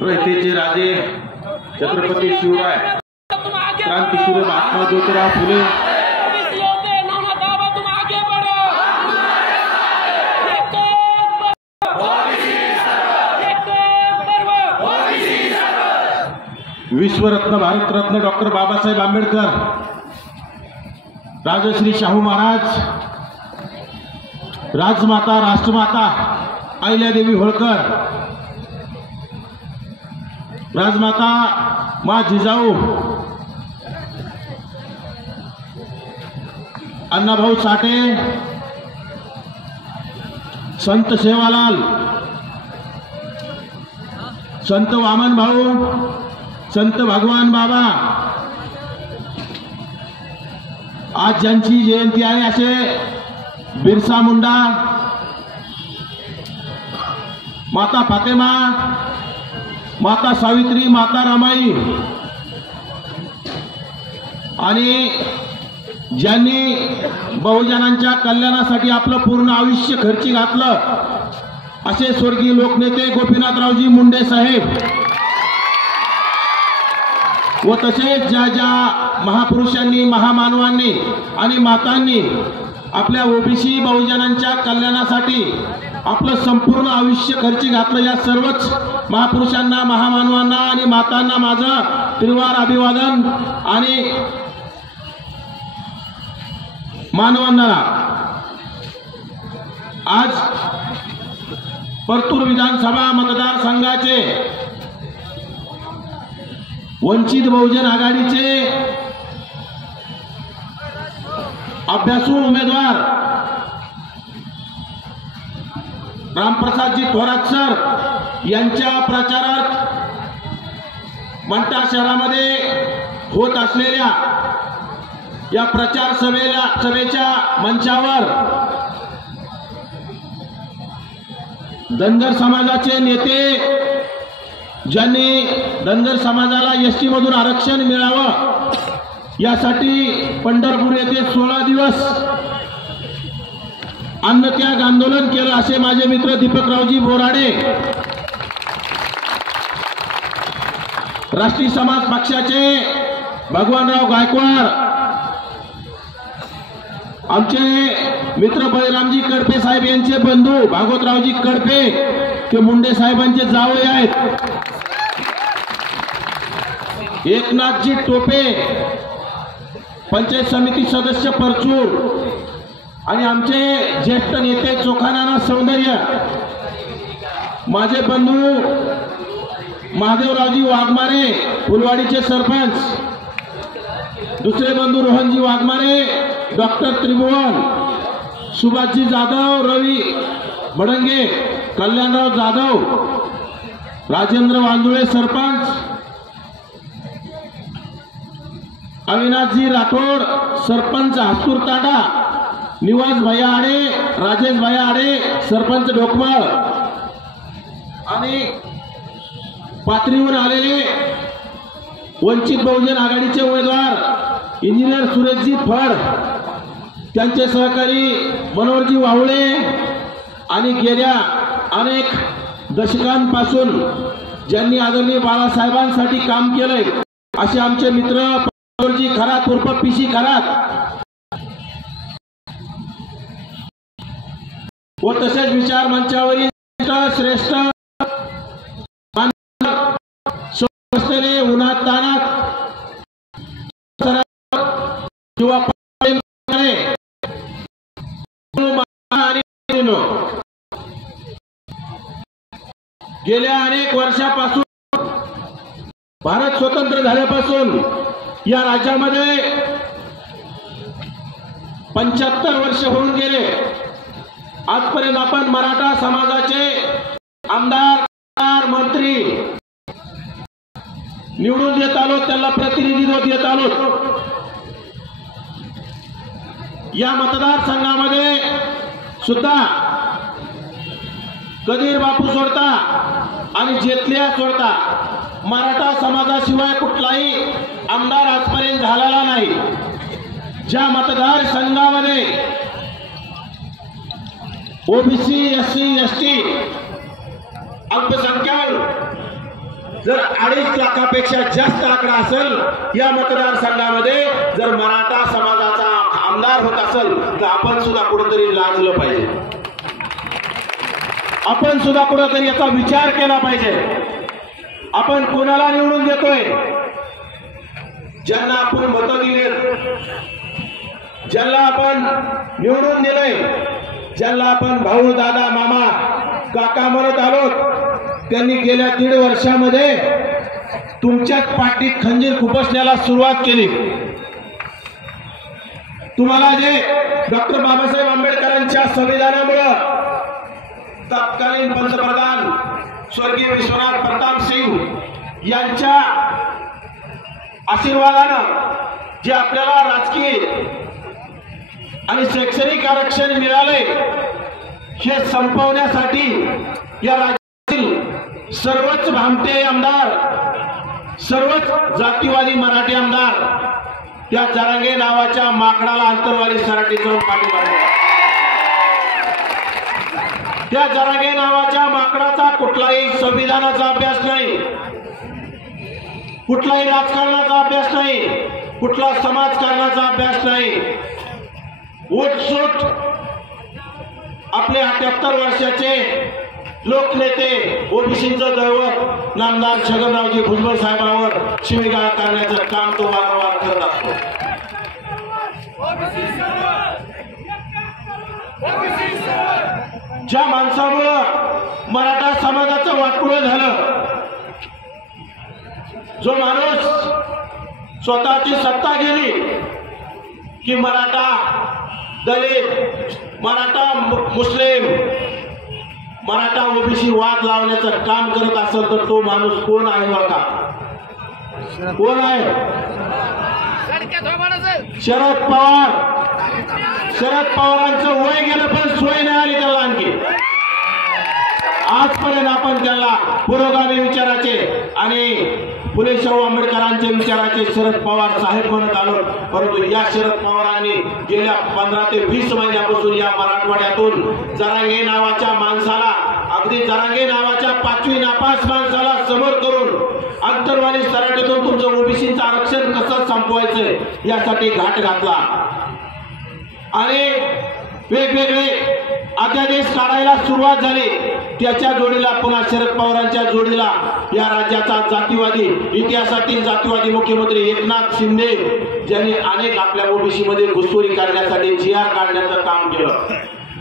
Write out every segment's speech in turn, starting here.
रयतेचे राजे छत्रपती शिवराय क्रांतिसूर्य महात्मा ज्योतिराव फुले विश्वरत्न भारतरत्न डॉक्टर बाबासाहेब आंबेडकर, राजश्री शाहू महाराज, राजमाता राष्ट्रमाता अहिल्यादेवी होळकर, राजमाता मा जिजाऊ, अण्णाभाऊ साठे, संत सेवालाल, संत वामन भाऊ, संत भगवान बाबा, आज ज्यांची जयंती आहे असे बिरसा मुंडा, माता फातेमा, माता सावित्री, माता रमाई आणि ज्यांनी बहुजनांच्या कल्याणासाठी आपलं पूर्ण आयुष्य खर्ची घातलं असे स्वर्गीय लोकनेते गोपीनाथरावजी मुंडे साहेब व तसेच ज्या ज्या महापुरुषांनी, महामानवांनी आणि मातांनी आपल्या ओबीसी बहुजनांच्या कल्याणासाठी आपलं संपूर्ण आयुष्य खर्ची घातलं, या सर्वच महापुरुषांना, महामानवांना आणि मातांना माझं त्रिवार अभिवादन आणि मानवंदना। आज परतूर विधानसभा मतदारसंघाचे वंचित बहुजन आघाडीचे अभ्यासू उमेदवार रामप्रसादजी थोरात सर यांच्या प्रचारात मंठा शहरामध्ये होत असलेल्या या प्रचार सभेच्या मंचावर धनगर समाजाचे नेते, ज्यांनी धनगर समाजाला एसटी मधून आरक्षण मिळावं यासाठी पंढरपूर येथे 16 दिवस अन्नत्याग आंदोलन केलं असे माझे मित्र दीपकरावजी बोराडे, राष्ट्रीय समाज पक्षाचे भगवानराव गायकवाड, आमचे मित्र बळीरामजी कडपे साहेब यांचे बंधू भागवतरावजी कडपे, ते मुंडे साहेबांचे जावई आहेत, एकनाथजी टोपे पंचायत समिती सदस्य परचूर आणि आमचे ज्येष्ठ नेते चोखानाना सौंदर्य, माझे बंधू महादेवरावजी वाघमारे फुलवाडीचे सरपंच, दुसरे बंधू रोहनजी वाघमारे, डॉक्टर त्रिभुवन, सुभाषजी जाधव, रवी भडंगे, कल्याणराव जाधव, राजेंद्र वांजुळे सरपंच, अविनाशजी राठोड सरपंच हस्तूर तांडा, निवास भैया आडे, राजेश भैया आडे सरपंच ढोकमाळ आणि पाथरीहून आलेले वंचित बहुजन आघाडीचे उमेदवार इंजिनियर सुरेशजी फड, त्यांचे सहकारी मनोहरजी वाहुळे आणि गेल्या अनेक दशकांपासून ज्यांनी आदरणीय बाळासाहेबांसाठी काम केलंय असे आमचे मित्र मनोहरजी खरात उर्फ पीसी खरात व तसेच विचार मंचावरील श्रेष्ठ उन्हात तानात किंवा गेल्या अनेक वर्षापासून भारत स्वतंत्र झाल्यापासून या राज्यामध्ये 75 वर्ष होऊन गेले। आजपर्यंत आपण मराठा समाजाचे आमदार, मंत्री निवडून देत आलो, त्याला प्रतिनिधित्व देत आलो। या मतदारसंघामध्ये सुद्धा कदीर बापू सोडता आणि जेतल्या सोडता मराठा समाजाशिवाय कुठलाही आमदार आजपर्यंत झालेला नाही। ज्या मतदारसंघामध्ये ओबीसी, एससी, एसटी, अल्पसंख्याक जर 2.5 लाखापेक्षा जास्त आकडा असेल या मतदारसंघामध्ये, जर मराठा समाजाचा आमदार होत असेल तर आपण सुद्धा कुठेतरी लाजलं पाहिजे, आपण सुद्धा कुठेतरी याचा विचार केला पाहिजे. आपण कोणाला निवडून देतोय? ज्यांना आपण मतं दिलेत, ज्यांना आपण निवडून दिलंय, ज्यांना आपण भाऊ, दादा, मामा, काका म्हणत आलो, त्यांनी गेल्या 1.5 वर्षामध्ये तुमच्याच पाठीत खंजीर खुपसण्याला सुरुवात केली. तुम्हाला जे डॉक्टर बाबासाहेब आंबेडकरांच्या संविधानामुळे तत्कालीन पंतप्रधान स्वर्गीय विश्वनाथ प्रताप सिंग यांच्या आशीर्वादानं जे आपल्याला राजकीय आणि शैक्षणिक आरक्षण मिळाले, हे संपवण्यासाठी या राज्यातील सर्वच भामटे आमदार, सर्वच जातीवादी मराठी आमदार त्या जरांगे नावाच्या माकडाला अंतरवाली सराटी जाऊन पाठिंबा दिला. त्या जरांगे नावाच्या माकडाचा कुठलाही संविधानाचा अभ्यास नाही, कुठलाही राजकारणाचा अभ्यास नाही, कुठला समाजकारणाचा अभ्यास नाही. उठसूट आपले 78 वर्षाचे लोकनेते, ओबीसीचं दैवत नामदार छगनरावजी भुजबळ साहेबांवर शिवीगाळ करण्याचं काम तो वारंवार करत असतो. ज्या माणसामुळं मराठा समाजाचं वाटोळं झालं, जो माणूस स्वतःची सत्ता गेली की मराठा, दलित, मराठा मुस्लिम, मराठा ओबीसी वाद लावण्याचं काम करत असेल तर तो माणूस कोण आहे? बघा कोण आहे? शरद पवार. शरद पवारांचं वय गेलं पण सोय नाही आली त्याला आणखी. आजपर्यंत आपण त्याला पुरोगामी विचाराचे आणि फुले शाहू आंबेडकरांचे विचाराचे शरद पवार साहेब म्हणत आलो, परंतु या शरद पवारांनी गेल्या 15 ते 20 महिन्यापासून या मराठवाड्यातून जरांगे नावाच्या माणसाला, अगदी जरांगे नावाच्या 5वी नापास माणसाला समोर करून अंतरवाली सराटीतून तुमचं ओबीसीचं आरक्षण कसं संपवायचं यासाठी घाट घातला आणि वेगवेगळे अध्यादेश काढायला सुरुवात झाली. त्याच्या जोडीला पुन्हा शरद पवारांच्या जोडीला या राज्याचा जातीवादी, इतिहासातील जातीवादी मुख्यमंत्री एकनाथ शिंदे, ज्यांनी अनेक आपल्या ओबीसी मध्ये घुसखोरी करण्यासाठी GR काढण्याचं काम केलं,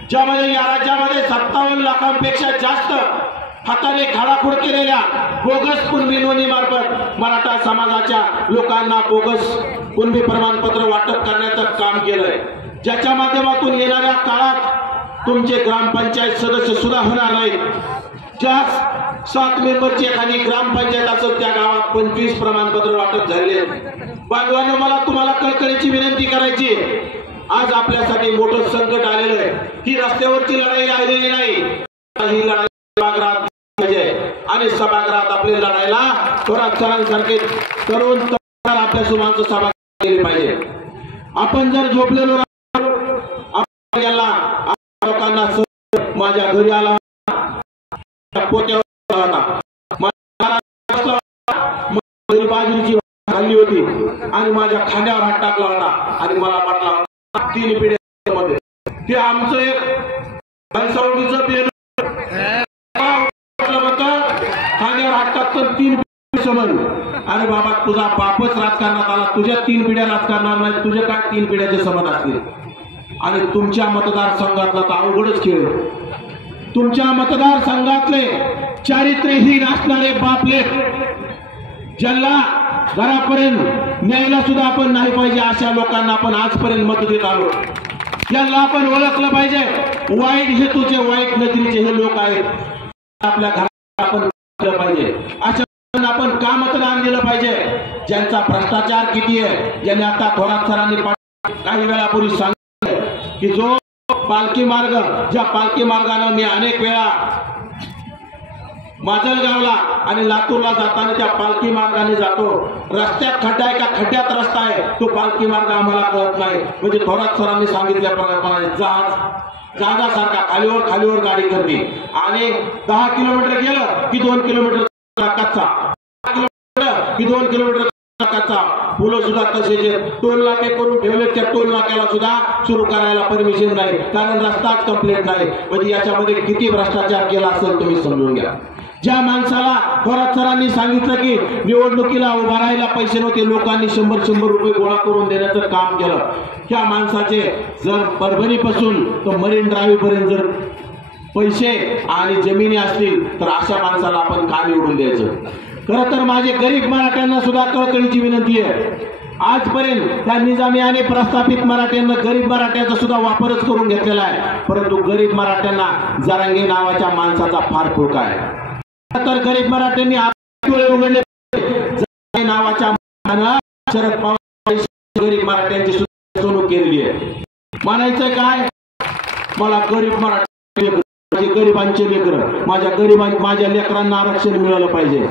ज्यामध्ये या राज्यामध्ये 57 लाखांपेक्षा जास्त हाताने खाडाखोड केलेल्या बोगस कुणबी नोंदणीमार्फत मराठा समाजाच्या लोकांना बोगस कुणबी प्रमाणपत्र वाटप करण्याचं काम केलंय, ज्याच्या माध्यमातून येणाऱ्या काळात तुमचे ग्रामपंचायत सदस्य सुद्धा होणार नाहीत. ज्या 7 मेंबरची एखादी ग्रामपंचायत असेल त्या गावात 25 प्रमाणपत्र वाटप झाले. बांधवांनो, मला तुम्हाला कळकळीची विनंती करायची, आज आपल्यासाठी मोठं संकट आलेलं आहे. ही रस्त्यावरची लढाई आलेली नाही, ही लढाई सभागृहात आणि सभागृहात आपली लढायला थोरात सरांसारखे तरुण आपल्या माणसं सभा केली पाहिजे. आपण जर झोपलेलो लोकांना माझ्या घरी आला, पोत्यावर होता, बाजूची खाल्ली होती आणि माझ्या खांद्यावर हात टाकला होता आणि मला म्हटला 3 पिढ्यामध्ये ते आमचं एक बनसवडीचं पेन खांद्यावर हात टाकतं 3 पिढी समज. अरे बाबा, तुझा बापच राजकारणात आला, तुझ्या 3 पिढ्या राजकारणात नाही, तुझे काय 3 पिढ्याचे समज असतील. आणि तुमच्या मतदारसंघातला तर अवघडच खेळ. तुमच्या मतदारसंघातले चारित्र्यहीन असणारे बापले, ज्यांना घरापर्यंत न्यायला सुद्धा आपण नाही पाहिजे, अशा लोकांना आपण आजपर्यंत मत देत आलो. यांना आपण ओळखलं पाहिजे. वाईट हेतूचे, वाईट नजरेचे हे लोक आहेत. आपल्या घरात आपण पाहिजे, अशा आपण का मतदान दिलं पाहिजे. ज्यांचा भ्रष्टाचार किती आहे, ज्यांनी आता थोरात सरांनी काही वेळापूर्वी सांगितलं की जो पालखी मार्ग, ज्या पालखी मार्गाने मी अनेक वेळा माजलगावला आणि लातूरला जाताना त्या पालखी मार्गाने जातो, रस्त्यात खड्डा आहे का खड्ड्यात रस्ता आहे तो पालखी मार्ग आम्हाला कळत नाही. म्हणजे थोरात सरांनी सांगितल्याप्रमाणे जहाजासारखा खालीवर गाडी करते आणि 10 किलोमीटर गेलं की 2 किलोमीटर कच्चा की 2 किलोमीटर फुलं सुद्धा तसेच टोल नाके करून ठेवले, त्या टोल नाक्याला सुद्धा सुरू करायला परमिशन नाही, कारण रस्ताच कंप्लीट नाही. म्हणजे याच्यामध्ये किती भ्रष्टाचार केला असेल तुम्ही समजून घ्या. ज्या माणसाला थोरात सरांनी सांगितलं की निवडणुकीला उभा राहायला पैसे नव्हते, लोकांनी 100 रुपये गोळा करून देण्याचं काम केलं, त्या माणसाचे जर परभणीपासून तर मरीन ड्राईव्ह पर्यंत जर पैसे आणि जमिनी असतील तर अशा माणसाला आपण का निवडून द्यायचं. खरं तर माझे गरीब मराठ्यांना सुद्धा कळकळीची विनंती आहे. आजपर्यंत त्या निजामी आणि प्रस्थापित मराठ्यांना गरीब मराठ्याचा सुद्धा वापरच करून घेतलेला आहे, परंतु गरीब मराठ्यांना जरांगे नावाच्या माणसाचा फार फुलका आहे. तर गरीब मराठ्यांनी डोळे उघडले, जरांगे नावाच्या माणसानं शरद पवार गरीब मराठ्यांची फसवणूक केलेली आहे. म्हणायचं काय, मला गरीब मराठी गरिबांचे लेकर, माझ्या लेकरांना आरक्षण मिळालं पाहिजे.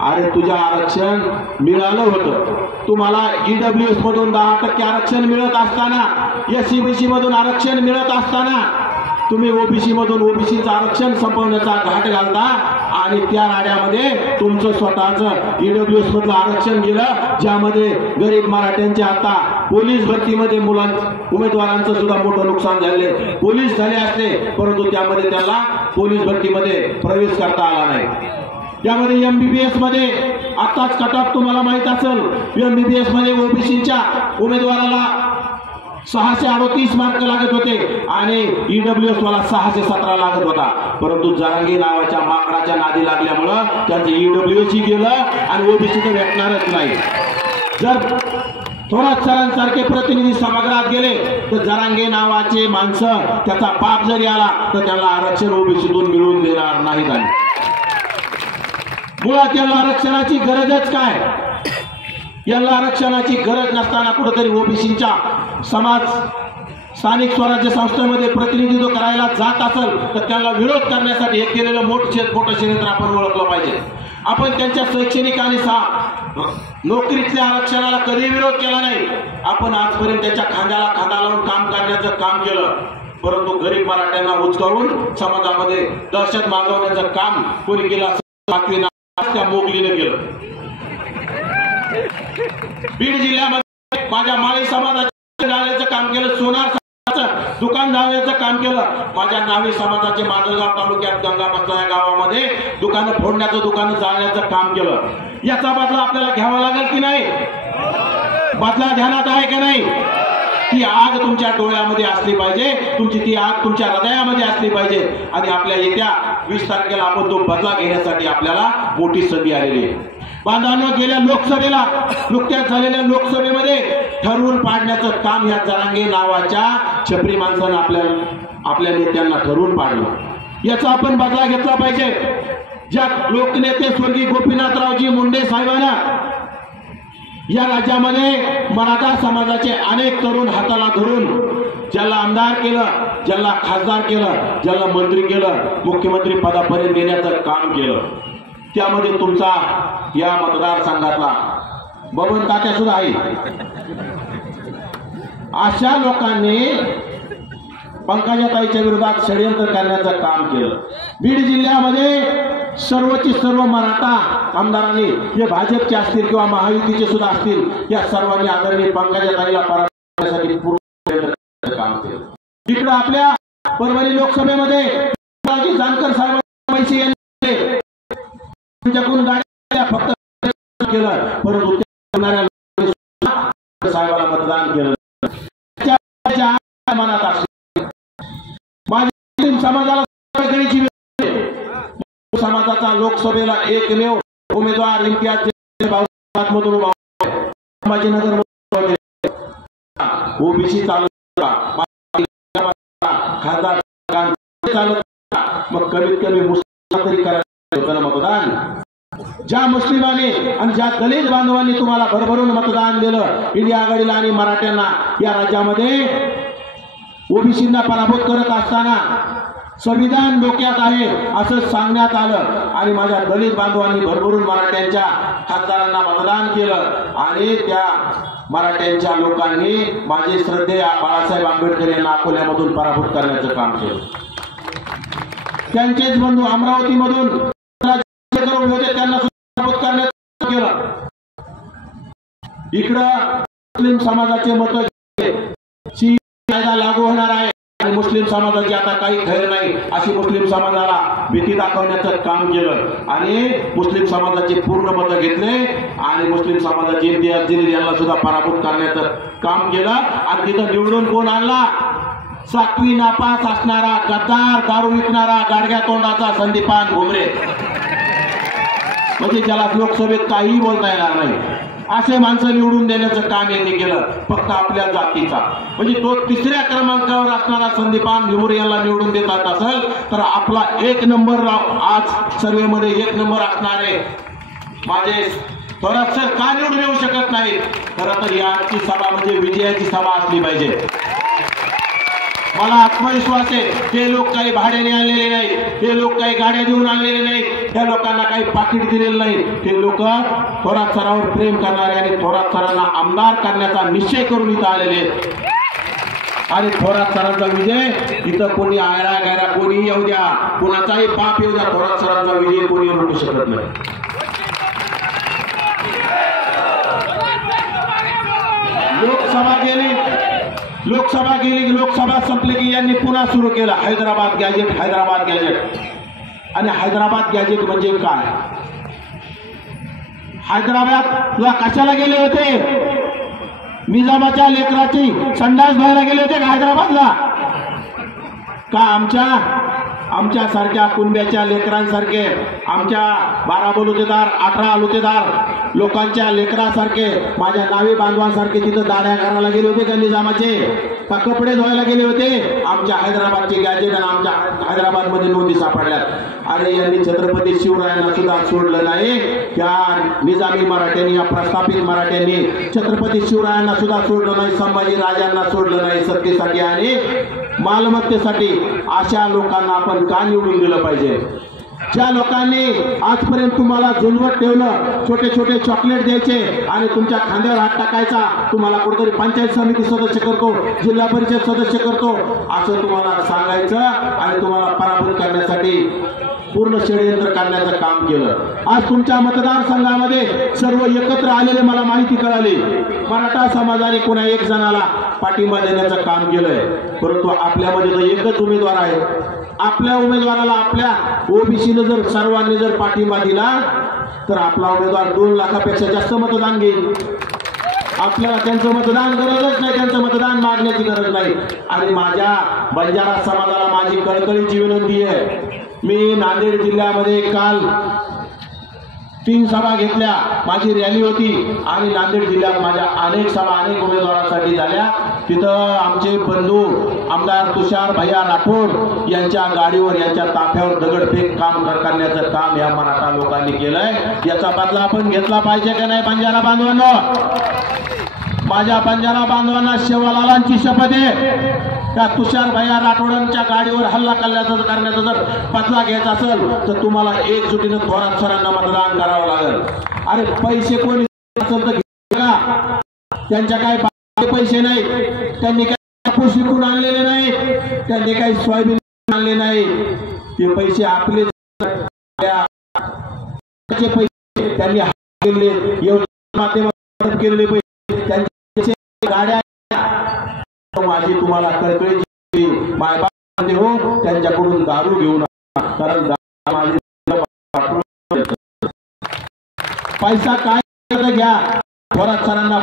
अरे तुझ्या आरक्षण मिळालं होतं, तुम्हाला ईडब्ल्यूएस मधून 10% आरक्षण मिळत असताना, एससीबीसी मधून आरक्षण मिळत असताना तुम्ही ओबीसी मधून ओबीसीचं आरक्षण संपवण्याचा घाट घालता आणि त्या राड्यामध्ये तुमचं स्वतःचं ईडब्ल्यूएस मधलं आरक्षण गेलं, ज्यामध्ये गरीब मराठ्यांचे आता पोलीस भरतीमध्ये उमेदवारांचं सुद्धा मोठं नुकसान झाले. पोलीस झाले असते परंतु त्यामध्ये त्याला पोलीस भरतीमध्ये प्रवेश करता आला नाही. त्यामध्ये एमबीबीएस मध्ये आताच कटऑफ तुम्हाला माहित असेल, एमबीबीएस मध्ये ओबीसीच्या उमेदवाराला 638 मार्क लागत होते आणि ईडब्ल्यूएस वाला 617 लागत होता, परंतु जरांगे नावाच्या माकडाच्या नादी लागल्यामुळं त्यांचं ईडब्ल्यूएस गेलं आणि ओबीसी तर भेटणारच नाही. जर थोरात सरांसारखे प्रतिनिधी सभागृहात गेले तर जरांगे नावाचे माणसं त्याचा बाप जरी आला तर त्याला आरक्षण ओबीसीतून मिळवून देणार नाहीत. आणि मुळात याला आरक्षणाची गरजच काय, याला आरक्षणाची गरज नसताना कुठेतरी ओबीसीच्या समाज स्थानिक स्वराज्य संस्थेमध्ये प्रतिनिधित्व करायला जात असेल तर त्याला विरोध करण्यासाठी हे केलेलं मोठं षडयंत्र आपण ओळखलं पाहिजे. आपण त्यांच्या शैक्षणिक आणि नोकरीतल्या आरक्षणाला कधी विरोध केला नाही. आपण आजपर्यंत त्याच्या खांद्याला खांदा लावून काम करण्याचं काम केलं, परंतु गरीब मराठ्यांना उचकावून समाजामध्ये दहशत माजवण्याचं काम कोणी केलं असं त्या मोगलीने केलं. बीड जिल्ह्यामध्ये माझ्या माळी समाजाचे जाण्याचं काम केलं, सोनार समाजाचं दुकान जाण्याचं काम केलं. माझ्या नावी समाजाचे माजलगाव तालुक्यात गंगापत्ता या गावामध्ये दुकानं फोडण्याचं, दुकानं जाळण्याचं काम केलं. याचा बदला आपल्याला घ्यावा लागेल की नाही, बदला ध्यानात आहे का नाही. ती आग तुमच्या डोळ्यामध्ये असली पाहिजे, तुमची ती आग तुमच्या हृदयामध्ये असली पाहिजे आणि आपल्या येत्या 20 तारखेला आपण तो बदला घेण्यासाठी आपल्याला मोठी संधी आलेली आहे. बांधवांनो, गेल्या लोकसभेला नुकत्याच झालेल्या लोकसभेमध्ये ठरवून पाडण्याचं काम या जरांगे नावाच्या छपरी माणसानं आपल्या नेत्यांना ठरवून पाडलं. याचा आपण बदला घेतला पाहिजे. ज्या लोकनेते स्वर्गीय गोपीनाथरावजी मुंडे साहेबांना या राज्यामध्ये मराठा समाजाचे अनेक तरुण हाताला धरून ज्याला आमदार केलं, ज्याला खासदार केलं, ज्याला मंत्री केलं, मुख्यमंत्री पदापर्यंत देण्याचं काम केलं, त्यामध्ये तुमचा या मतदारसंघातला बबन तात्या सुद्धा आहे. अशा लोकांनी पंकजाताईच्या विरोधात षडयंत्र करण्याचं काम केलं. बीड जिल्ह्यामध्ये सर्वची सर्व मराठा आमदारांनी, जे भाजपचे असतील किंवा महायुतीचे सुद्धा असतील, या सर्वांनी आदरणीय पंकजाताईला पराभवासाठी पूर्ण काम केलं. तिकडे आपल्या परभणी लोकसभेमध्ये जानकर साहेब पैसे गाड्या फक्त केलं, परंतु साहेबाला मतदान केलं. मनात माझ्या समाजाला समाजाचा लोकसभेला एकमेव उमेदवार इम्तियाज मधून संभाजीनगर ओबीसी चालत खासदार चालत, मग कमीत कमी मुस्लिम तरी करायचं मतदान. ज्या मुस्लिमांनी आणि ज्या दलित बांधवांनी तुम्हाला भरभरून मतदान दिलं इंडिया आघाडीला आणि मराठ्यांना, या राज्यामध्ये ओबीसींना पराभूत करत असताना संविधान डोक्यात आहे असं सांगण्यात आलं आणि माझ्या दलित बांधवांनी भरभरून मराठ्यांच्या खासदारांना मतदान केलं आणि त्या मराठ्यांच्या लोकांनी माझे श्रद्धेय बाळासाहेब आंबेडकर यांना अकोल्यामधून पराभूत करण्याचं काम केलं. त्यांचेच बंधू अमरावतीमधून त्यांना पराभूत करण्याचं केलं. इकडं मुस्लिम समाजाचे मत कायदा लागू होणार आहे आणि मुस्लिम समाजाची आता काही खैर नाही अशी मुस्लिम समाजाला भीती दाखवण्याचं काम केलं आणि मुस्लिम समाजाचे पूर्ण मतं घेतले आणि मुस्लिम समाजाचे इम्तियाज जलील यांना सुद्धा पराभूत करण्याचं काम केलं आणि तिथं निवडून कोण आणला? 7वी नापास असणारा गद्दार, दारू विकणारा, गाडग्या तोंडाचा संदीपान भुमरे, म्हणजे ज्याला लोकसभेत काहीही बोलता येणार नाही असे माणसं निवडून देण्याचं काम यांनी केलं फक्त आपल्या जातीचा. म्हणजे तो 3ऱ्या क्रमांकावर असणारा संदीपान भुमरे यांना निवडून देतात असेल तर आपला 1 नंबर आज सर्वेमध्ये 1 नंबर असणारे माझे थोरात सर का निवडून येऊ शकत नाही? खरं तर याची सभा म्हणजे विजयाची सभा असली पाहिजे. मला आत्मविश्वास आहे हे लोक काही भाड्याने आणलेले नाही, हे लोक काही गाड्या देऊन आणलेले नाही, त्या लोकांना काही पाकिट दिलेलं नाही. हे लोक थोरात सरावर प्रेम करणारे आणि थोरात सरांना आमदार करण्याचा निश्चय करून इथं आलेले आणि थोरात सरांचा विजय इथं कोणी आयरा गायरा कोणी येऊ द्या, कोणाचाही बाप येऊ द्या, थोरात सरांचा विजय कोणी रोखू शकत नाही. लोकसभा गेली लोकसभा संपली की यांनी पुन्हा सुरू केलं हैदराबाद गॅजेट. हैदराबाद गॅजेट आणि हैदराबाद गॅजेट म्हणजे काय? हैदराबादला कशाला गेले होते? निजामाच्या लेकराची संडास धुवायला गेले होते का हैदराबादला? का आमच्या सारख्या कुंब्याच्या लेकरांसारखे, आमच्या 12 बलुतेदार 18 अलुतेदार लोकांच्या लेकरांसारखे, माझ्या नावी बांधवांसारखे तिथं दाड्या करायला गेले होते का निजामाचे? का कपडे धुवायला गेले होते? आमच्या हैदराबादचे गॅजेट आणि आमच्या हैदराबादमध्ये नोंदी सापडल्यात. अरे यांनी छत्रपती शिवरायांना सुद्धा सोडलं नाही. त्या निजामी मराठ्यांनी, या प्रस्थापित मराठ्यांनी छत्रपती शिवरायांना सुद्धा सोडलं नाही, संभाजी राजांना सोडलं नाही. सत्तेसाठी आणि मालमत्तेसाठी अशा लोकांना आपण का निवडून दिलं पाहिजे? ज्या लोकांनी आजपर्यंत तुम्हाला झुलवत ठेवलं, छोटे छोटे चॉकलेट द्यायचे आणि तुमच्या खांद्यावर हात टाकायचा, तुम्हाला कुठेतरी पंचायत समिती सदस्य करतो, जिल्हा परिषद सदस्य करतो असं तुम्हाला सांगायचं आणि तुम्हाला पराभूत करण्यासाठी पूर्ण षडयंत्र करण्याचं काम केलं. आज तुमच्या मतदारसंघामध्ये सर्व एकत्र आलेले मला माहिती कळाली. मराठा समाजाने कोणा एक जणाला पाठिंबा देण्याचं काम केलंय, परंतु आपल्यामध्ये तर एकच उमेदवार आहे. आपल्या उमेदवाराला आपल्या ओबीसीने जर सर्वांनी जर पाठिंबा दिला तर आपला उमेदवार 2 लाखापेक्षा जास्त मतदान घेईल. आपल्याला त्यांचं मतदान गरजच नाही, त्यांचं मतदान मागण्याची गरज नाही. आणि माझ्या बंजारा समाजाला माझी कळकळीची विनंती आहे. मी नांदेड जिल्ह्यामध्ये काल 3 सभा घेतल्या, माझी रॅली होती आणि नांदेड जिल्ह्यात माझ्या अनेक सभा अनेक उमेदवारांसाठी झाल्या. तिथं आमचे बंधू आमदार तुषार भैया राठोड यांच्या गाडीवर, यांच्या ताफ्यावर दगडफेक काम करण्याचं काम या मराठा लोकांनी केलंय. याचा बदला आपण घेतला पाहिजे का नाही बंजारा बांधवांनो? माझ्या बंजारा बांधवांना शेवालालांची शपथ आहे त्या तुषार भैया राठोडांच्या गाडीवर हल्ला करण्याचा जर बदला घ्यायचा असेल तर तुम्हाला एकजुटीनं थोरात सरांना मतदान करावं लागेल. अरे पैसे कोणी असेल तर घ्या, त्यांच्या काय पैसे नाही, त्यांनी काही कापूस विकून आणलेले नाही, त्यांनी काही सोयाबीन आणले नाही, ते पैसे आपले पैसे त्यांनी केलेले पैसे त्यांचे गाड्या. माझी तुम्हाला कळकळीची मायबाप हो, त्यांच्याकडून दारू घेऊ नका, कारण पैसा काय घ्या, थोरात सरांना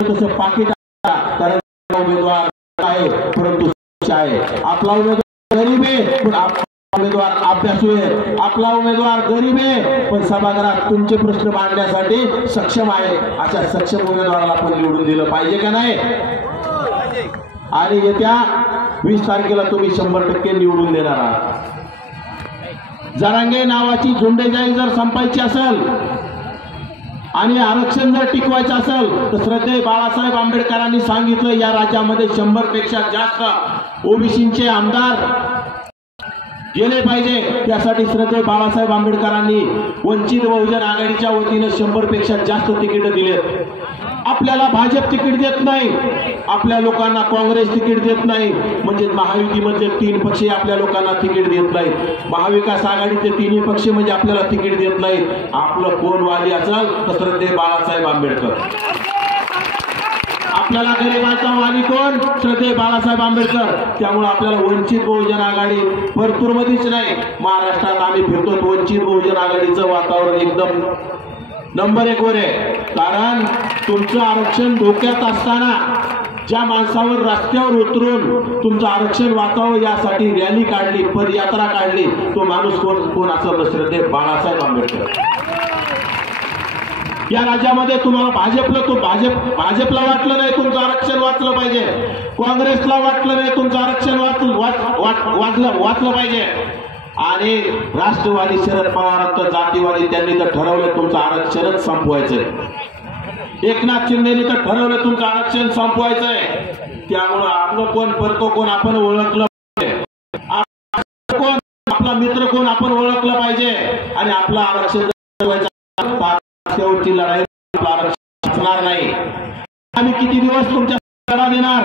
तसं पाकिट, कारण उमेदवार आहे परंतु आहे. आपला उमेदवार गरीब आहे पण आपला उमेदवार अभ्यासू आहे, आपला उमेदवार गरीब आहे पण सभागृहात तुमचे प्रश्न मांडण्यासाठी सक्षम आहे. अशा सक्षम उमेदवाराला आपण निवडून दिलं पाहिजे का नाही? आणि येत्या 20 तारखेला तुम्ही 100% निवडून देणार आहात. जरांगे नावाची झुंडेजाई जर संपायची असेल आणि आरक्षण जर टिकवायचं असेल तर श्रद्धेय बाळासाहेब आंबेडकरांनी सांगितलं या राज्यामध्ये 100 पेक्षा जास्त ओबीसीचे आमदार गेले पाहिजे. त्यासाठी श्रद्धेय बाळासाहेब आंबेडकरांनी वंचित बहुजन आघाडीच्या वतीनं 100 पेक्षा जास्त तिकीट दिलेत. आपल्याला भाजप तिकीट देत नाही, आपल्या लोकांना काँग्रेस तिकीट देत नाही, म्हणजे महायुतीमधले 3 पक्ष आपल्या लोकांना तिकीट देत नाही. महाविकास आघाडीचे 3 पक्ष म्हणजे आपल्याला तिकीट देत नाही. आपलं कोण वाली असेल तर श्रद्धेय बाळासाहेब आंबेडकर. आपल्याला गरिबाचा वाली कोण? श्रद्धेय बाळासाहेब आंबेडकर. त्यामुळे आपल्याला वंचित बहुजन आघाडी परतूरमध्येच नाही, महाराष्ट्रात आम्ही फिरतो, वंचित बहुजन आघाडीचं वातावरण एकदम नंबर 1 वर आहे. कारण तुमचं आरक्षण धोक्यात असताना ज्या माणसावर रस्त्यावर उतरून तुमचं आरक्षण वाचावं यासाठी रॅली काढली, पदयात्रा काढली, तो माणूस कोण असेल? श्रद्धेय बाळासाहेब आंबेडकर. या राज्यामध्ये तुम्हाला भाजपला वाटलं नाही तुमचं आरक्षण वाचलं पाहिजे, काँग्रेसला वाटलं नाही तुमचं आरक्षण वाचलं पाहिजे, आणि राष्ट्रवादी शरद पवारांचं जातीवादी त्यांनी तर ठरवलं तुमचं आरक्षणच संपवायचंय. एकनाथ शिंदेनी तर ठरवलं तुमचं आरक्षण संपवायचंय. त्यामुळं आपलं कोण परतो कोण आपण ओळखलं पाहिजे, कोण आपला मित्र कोण आपण ओळखलं पाहिजे, आणि आपलं आरक्षण शेवटची लढाई असणार नाही. आम्ही किती दिवस तुमच्या लढा देणार?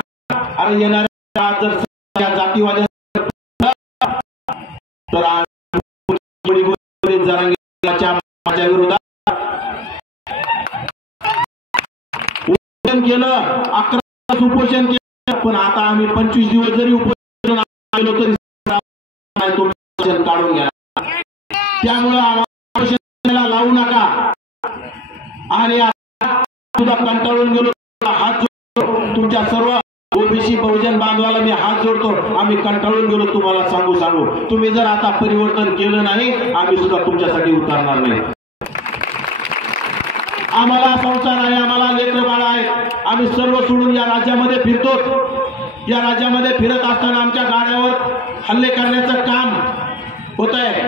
अरे येणाऱ्या जर जातीवादी तर जरांगीच्या विरोधात उपोषण केलं, 11 उपोषण केलं, पण आता आम्ही 25 दिवस जरी उपोषण केलं तरी काढून घ्या. त्यामुळे आम्हाला लावू नका. आणि सुद्धा कंटाळून गेलो, हात जोडतो तुमच्या सर्व ओबीसी बहुजन बांधवाला मी हात जोडतो. आम्ही कंटाळून गेलो तुम्हाला सांगू. तुम्ही जर आता परिवर्तन केलं नाही, आम्ही सुद्धा तुमच्यासाठी उतरणार नाही. आम्हाला संसार आहे, आम्हाला लेकरं बाळ आहे, आम्ही सर्व सोडून या राज्यामध्ये फिरतो. या राज्यामध्ये फिरत असताना आमच्या गाड्यावर हल्ले करण्याचं काम होत आहे.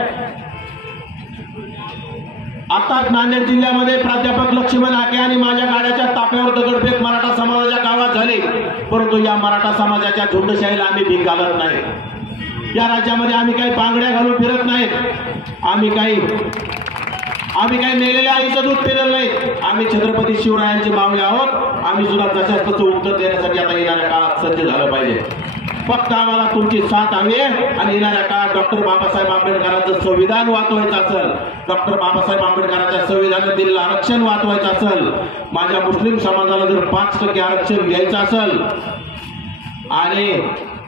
आता नांदेड जिल्ह्यामध्ये प्राध्यापक लक्ष्मण हाके आणि माझ्या गाड्याच्या ताप्यावर दगडफेक मराठा समाजाच्या गावात झाली, परंतु या मराठा समाजाच्या झुंडशाहीला आम्ही भीक घालत नाही. या राज्यामध्ये आम्ही काही बांगड्या घालून फिरत नाहीत, आम्ही काही नेलेल्या आईचं दूध पिलेलं नाही. आम्ही छत्रपती शिवरायांचे मावळे आहोत. आम्ही सुद्धा जशाच तसं उत्तर देण्यासाठी आता येणाऱ्या काळात सज्ज झालं पाहिजे. फक्त आम्हाला तुमची साथ हवी आहे. आणि येणाऱ्या काळात डॉक्टर बाबासाहेब आंबेडकरांचं संविधान वाचवायचं असेल, डॉक्टर बाबासाहेब आंबेडकरांच्या संविधानात दिलेलं आरक्षण वाचवायचं असेल, माझ्या मुस्लिम समाजाला जर 5% आरक्षण घ्यायचं असेल, आणि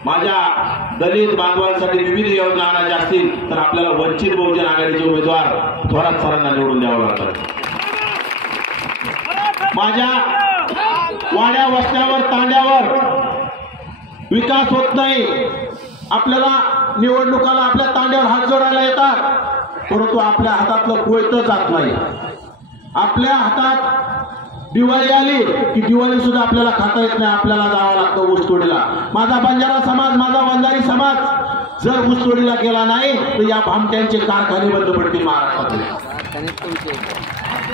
माझ्या दलित बांधवांसाठी विविध योजना आणायच्या असतील, तर आपल्याला वंचित बहुजन आघाडीचे उमेदवार थोरात सरांना निवडून द्यावं लागतं. माझ्या वाड्या वस्त्यावर तांड्यावर विकास होत नाही. आपल्याला निवडणुकाला आपल्या तांड्यावर हात जोडायला येतात, परंतु आपल्या हातातलं कोयतं जात नाही. आपल्या हातात दिवाळी आली की दिवाळी सुद्धा आपल्याला खाता येत नाही, आपल्याला जावं लागतं ऊसतोडीला. माझा बंजारा समाज, माझा वंजारी समाज जर ऊसतोडीला गेला नाही तर या भामट्यांचे कारखाने बंद पडतील महाराष्ट्रात.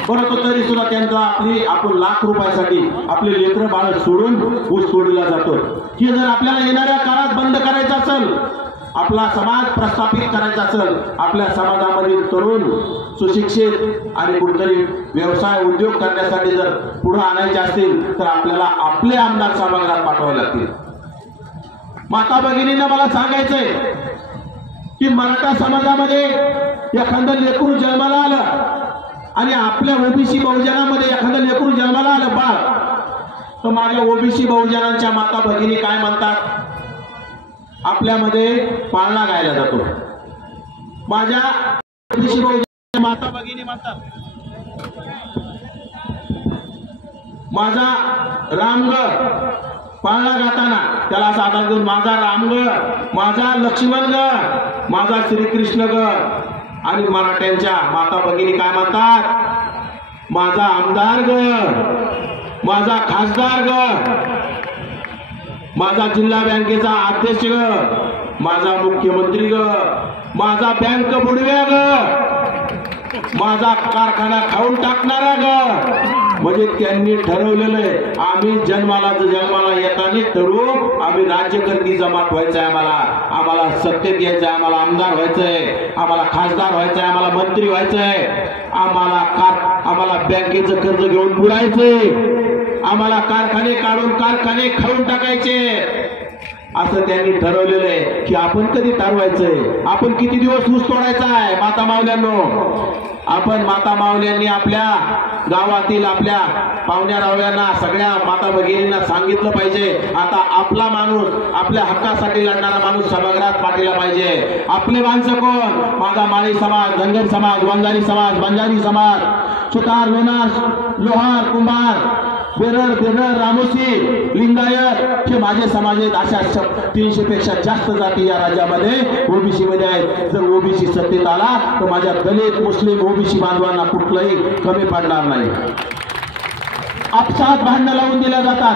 परंतु तरी सुद्धा त्यांचा आपण लाख रुपयासाठी आपले लेकरं बाळ सोडून ऊसतोडीला जातो. हे जर आपल्याला येणाऱ्या काळात बंद करायचं असेल, आपला समाज प्रस्थापित करायचा असेल, आपल्या समाजामधील तरुण सुशिक्षित आणि कुठेतरी व्यवसाय उद्योग करण्यासाठी जर पुढे आणायचे असतील, तर आपल्याला आपले आमदार सभागृहात पाठवावे लागतील. माता भगिनींना मला सांगायचंय की मराठा समाजामध्ये एखादं लेकरू जन्माला आलं आणि आपल्या ओबीसी बहुजनामध्ये एखादं लेकरू जन्माला आलं बाळ, तर माझ्या ओबीसी बहुजनांच्या माता भगिनी काय म्हणतात? आपल्यामध्ये पाळणा गायला जातो. माझ्या ओबीसी बहुजन माता भगिनी म्हणतात, माझा रामग पाळणा गाताना त्याला असा आधार देऊन माझा रामग, माझा लक्ष्मण ग, माझा श्रीकृष्ण ग. आणि मराठ्यांच्या माता भगिनी काय म्हणतात? माझा आमदार ग, माझा खासदार ग, माझा जिल्हा बँकेचा अध्यक्ष ग, माझा मुख्यमंत्री ग, माझा बँक बुडव्या ग, माझा कारखाना खाऊन टाकणारा ग. म्हणजे त्यांनी ठरवलेलं आहे, आम्ही जन्माला येताना ठरवू, आम्ही राज्यकर्ती जमात व्हायचंय, आम्हाला सत्तेत यायचंय, आम्हाला आमदार व्हायचंय, आम्हाला खासदार व्हायचंय, आम्हाला मंत्री व्हायचंय, आम्हाला बँकेचं कर्ज घेऊन बुडायचंय, आम्हाला कारखाने काढून कारखाने खाऊन टाकायचे. असं त्यांनी ठरवलेलं आहे की आपण कधी ठरवायचंय, आपण किती दिवस ऊस तोडायचा आहे. माता मावल्यांनो, आपण माता मावल्यांनी आपल्या गावातील आपल्या पाहुण्या रावळ्यांना सगळ्या माता भगिनींना सांगितलं पाहिजे, आता आपला माणूस आपल्या हक्कासाठी लढणारा माणूस सभागृहात पाठवला पाहिजे. आपले माणसं कोण? माझा माळी समाज, धनगर समाज, वंजारी समाज, बंजारी समाज, सुतार, लोहार, कुंभार, बेरर, रामोशी, लिंगायत हे माझे समाज आहेत. अशा 300 पेक्षा जास्त जाती या राज्यामध्ये ओबीसी मध्ये आहेत. जर ओबीसी सत्तेत आला तर माझ्या दलित, मुस्लिम, ओबीसी बांधवांना कुठलंही कमी पडणार नाही. आपसात भांडणं लावून दिल्या जातात.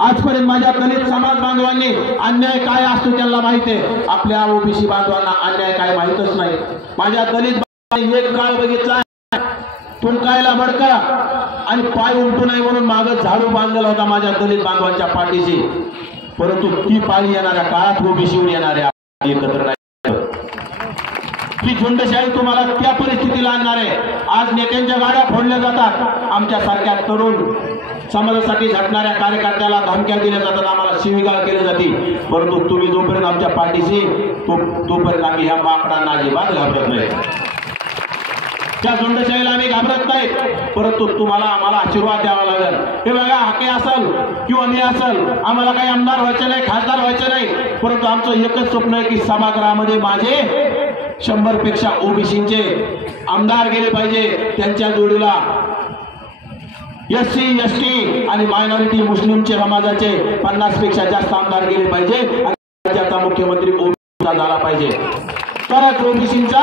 आजपर्यंत माझ्या दलित समाज बांधवांनी अन्याय काय असतो त्यांना माहिती आहे. आपल्या ओबीसी बांधवांना अन्याय काय माहितच नाही. माझ्या दलित बांधवांनी एक काळ बघितला, तुणकायला बडका आणि पाय उलटू नाही म्हणून मागं झाडू बांधलेला होता माझ्या दलित बांधवांच्या पाठीशी. परंतु ती पाळी येणाऱ्या काळात ओबीसीवर येणाऱ्या एकत्र नाही. ही झुंडशाही तुम्हाला त्या परिस्थितीला आणणार आहे. आज नेत्यांच्या गाड्या फोडल्या जातात, आमच्या सारख्या तरुण समाजासाठी झटणाऱ्या कार्यकर्त्याला धमक्या दिल्या जातात, आम्हाला शिवीगाळ केली जाते. परंतु तुम्ही जोपर्यंत आमच्या पाठीशी तोपर्यंत आम्ही ह्या माकडांना अजिबात घाबरत नाही. त्या झुंडशाहीला आम्ही घाबरत नाही. परंतु तुम्हाला आम्हाला आशीर्वाद द्यावा लागेल. हे बघा, हाके असेल किंवा मी असेल, आम्हाला काही आमदार व्हायचं नाही, खासदार व्हायचं नाही. परंतु आमचं एकच स्वप्न आहे की सभागृहामध्ये माझे 100 पेक्षा ओबीसीचे आमदार गेले पाहिजे. त्यांच्या जोडीला SC, ST आणि मायनॉरिटी मुस्लिमचे समाजाचे 50 पेक्षा जास्त आमदार गेले पाहिजे. आणि राज्याचा मुख्यमंत्री ओबीसीचा झाला पाहिजे. तरच ओबीसीचा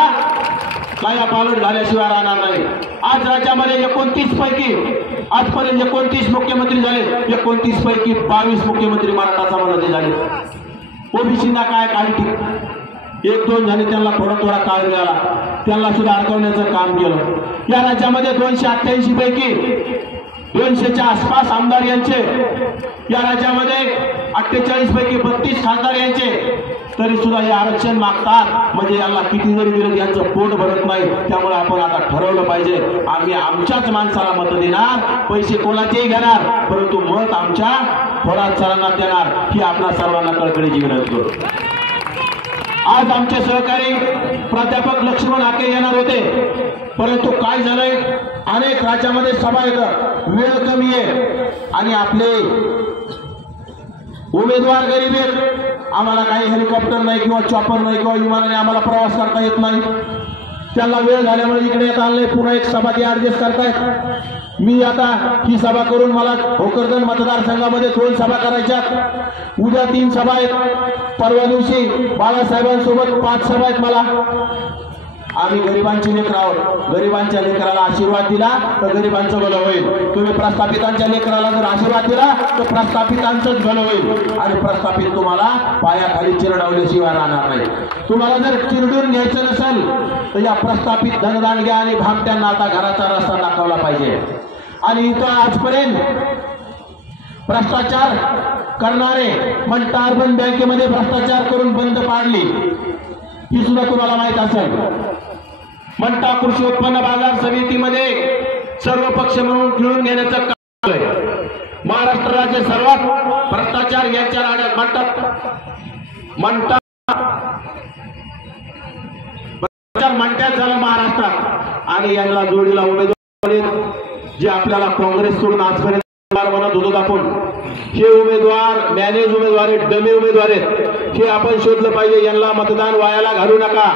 कायापालट झाल्याशिवाय राहणार नाही. आज राज्यामध्ये 29 पैकी आजपर्यंत 29 मुख्यमंत्री झाले. 29 पैकी 22 मुख्यमंत्री मराठा समाजाचे झाले. ओबीसीना काय काढली? 1-2 झाले, त्यांना थोडा काळ मिळाला, त्यांना सुद्धा अडकवण्याचं काम केलं. या राज्यामध्ये 288 पैकी 200च्या आसपास आमदार यांचे, या राज्यामध्ये 48 पैकी 32 खासदार यांचे, तरी सुद्धा हे आरक्षण मागतात. म्हणजे यांना किती जरी दिलं यांचं पोट भरत नाही. त्यामुळे आपण आता ठरवलं पाहिजे, आम्ही आमच्याच माणसाला मत देणार, पैसे कोणाचेही घेणार, परंतु मत आमच्या थोरात सरांना देणार. ही आपल्या सर्वांना कळकळीची विनंती करतो. आज आमचे सहकारी प्राध्यापक लक्ष्मण हाके येणार होते, परंतु काय झालंय, अनेक राज्यामध्ये सभा येतात, वेळ कमी आहे आणि आपले उमेदवार गरीब आहेत. आम्हाला काही हेलिकॉप्टर नाही किंवा चॉपर नाही किंवा विमानाने आम्हाला प्रवास करता येत नाही. त्यांना वेळ झाल्यामुळे इकडे येता आले, पुन्हा एक सभा ती ऍडजस्ट करतायत. मी आता ही सभा करून मला भोकरदन मतदारसंघामध्ये 2 सभा करायच्या, उद्या 3 सभा आहेत, परवा दिवशी बाळासाहेबांसोबत 5 सभा आहेत. मला आम्ही गरिबांची लेकर आहोत. गरिबांच्या लेकराला आशीर्वाद दिला तर गरिबांचं भलं होईल. तुम्ही प्रस्थापितांच्या लेकराला जर आशीर्वाद दिला तर प्रस्थापितांचंच भलं होईल. आणि प्रस्थापित तुम्हाला पायाखाली चिरडवल्याशिवाय राहणार नाही. तुम्हाला जर चिरडून घ्यायचं नसेल तर या प्रस्थापित धनदांडग्या आणि भामट्यांना आता घराचा रस्ता दाखवला पाहिजे. आणि इथं आजपर्यंत भ्रष्टाचार करणारे मंटा अर्बन बँकेमध्ये भ्रष्टाचार करून बंद पाडली, ही सुद्धा तुम्हाला माहित असेल. मंटा कृषी उत्पन्न बाजार समितीमध्ये सर्व पक्ष म्हणून खेळून घेण्याचं काम आहे. महाराष्ट्र राज्य सर्वात भ्रष्टाचार यांच्या राड्यात मंट्यात झालं महाराष्ट्रात. आणि यांना जोडीला उमेदवार जे आपल्याला काँग्रेसकडून आजपर्यंत म्हणत होतो आपण, हे उमेदवार मॅनेज उमेदवार आहेत, डमी उमेदवार आहेत. हे आपण शोधलं पाहिजे. यांना मतदान वायाला घालू नका.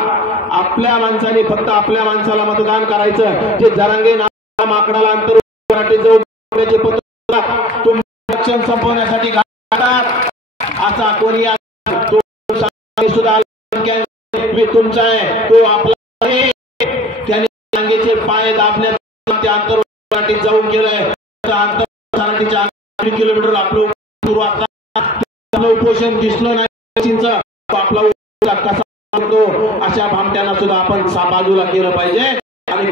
आपल्या माणसाने फक्त आपल्या माणसाला मतदान करायचं. जे जरांगे माकडाला आंतरराष्ट्रीय पत्र आरक्षण संपवण्यासाठी घालतात, असा कोणी सुद्धा मी तुमचा आहे, तो आपला आहे. त्याने रांगेचे पाय दाबण्यात आंतरराष्ट्रीय जाऊन गेलंय. किलोमीटर आपलं उपोषण दिसलं नाही. आपला कसा करतो अशा भामट्यांना सुद्धा आपण बाजूला केलं पाहिजे. आणि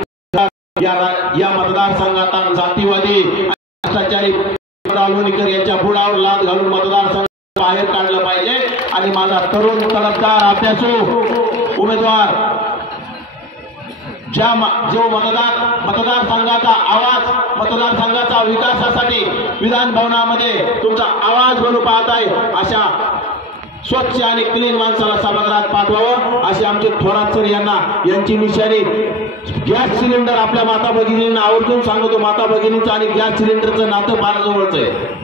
या मतदारसंघात जातीवादी भ्रष्टाचारी रावणीकर यांच्या बुडावर लाद घालून मतदारसंघ बाहेर काढलं पाहिजे. आणि माझा तरुण तडफदार अभ्यासू उमेदवार जो मतदारसंघाचा आवाज, मतदारसंघाचा विकासासाठी विधान भवनामध्ये तुमचा आवाज बनू पाहत आहे, अशा स्वच्छ आणि क्लीन माणसाला सभागृहात पाठवावं अशी आमचे थोरात सर यांची निशाणी. गॅस सिलेंडर आपल्या माता भगिनींना आवर्जून सांगतो, माता भगिनींचं आणि गॅस सिलेंडरचं नातं फार जवळचं आहे.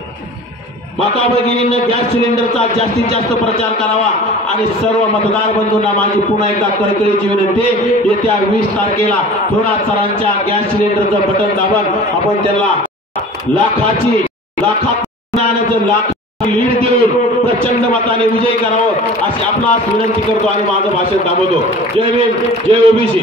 माता भगिनींना गॅस सिलेंडरचा जास्तीत जास्त प्रचार करावा आणि सर्व मतदार बंधूंना माझी पुन्हा एकदा कळकळीची विनंती, येत्या 20 तारखेला थोरात सरांच्या गॅस सिलेंडरचं बटन दाबून आपण त्यांना लाखात लीड देऊन प्रचंड मताने विजयी करावं अशी आपणास विनंती करतो आणि माझं भाषण थांबवतो. जय भीम, जय ओबीसी.